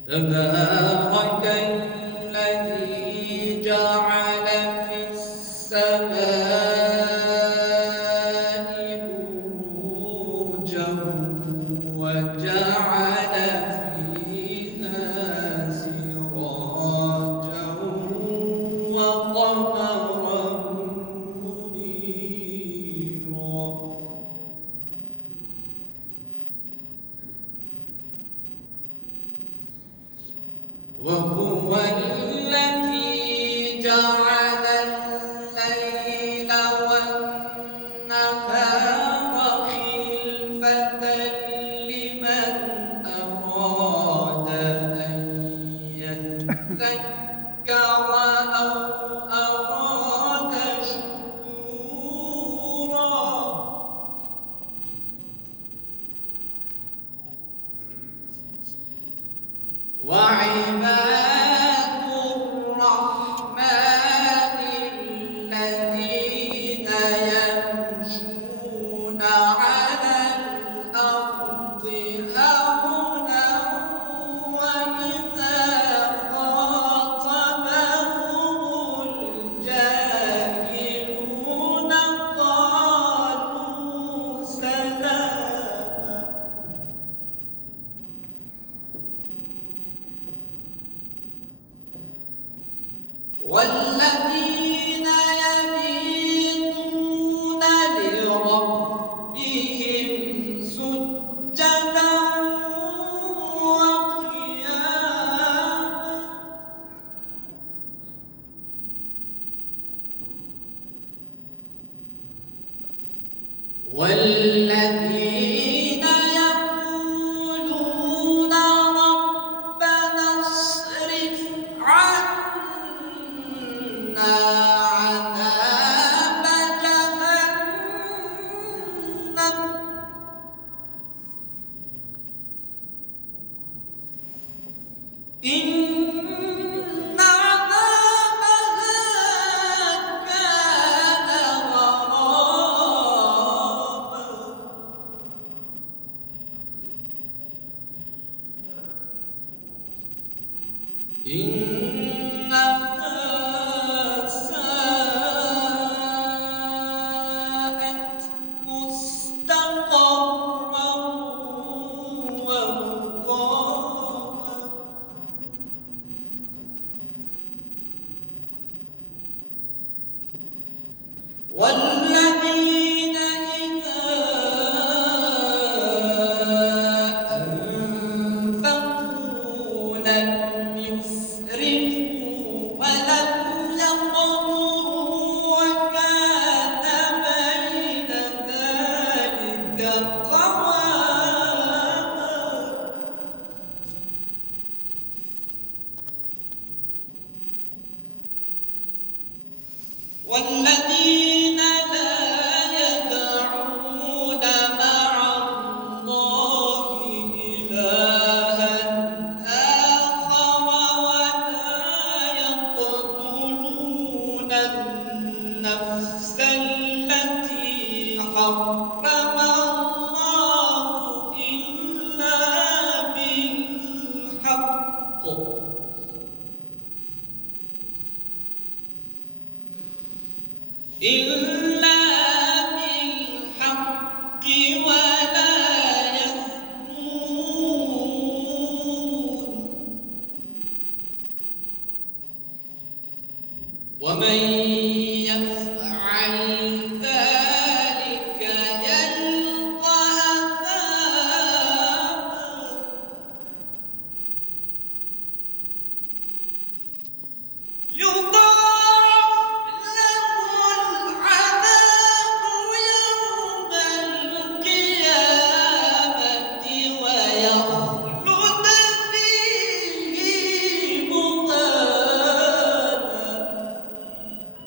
تبارك الذي جعل في السماء بروجا وجعل فيها سراجا وقمرا منيرا وهو الذي جعل الليل والنهار خلفة لمن أراد أن يذكر أو أراد شكورا وعباد الرحمن الذين يمشون على الأرض هونا وإذا خاطبهم الجاهلون قالوا سلاما والذين يبيتون لربهم سجدا وقياما والذين يقولون ربنا اصرف عنا عذاب جهنم إن عذابها كان غراما إنها ساءت مستقرا ومقاما والذين إذا أنفقوا لم يسرفوا ولم يقتروا وكان بين ذلك قواما والذين لا يدعون مع الله إلها آخر ولا يقتلون النفس التي حرم الله إلا بالحق ولا يثنون ومن يفعل ذلك يلقى أثاما يضاعف له العذاب يوم القيامة ويخلد فيه مهانا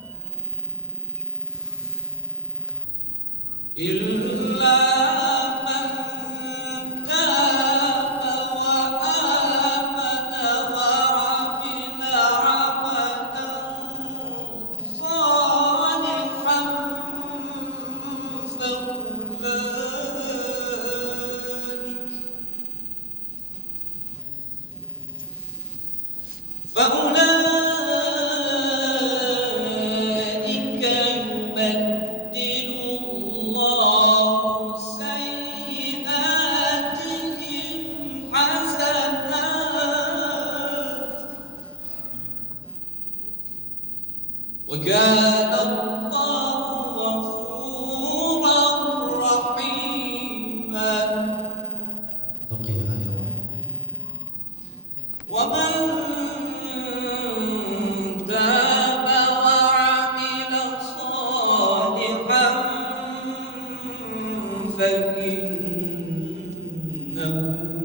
وكان الله غفورا رحيما. بقي آية واحدة. ومن تاب وعمل صالحا فإنه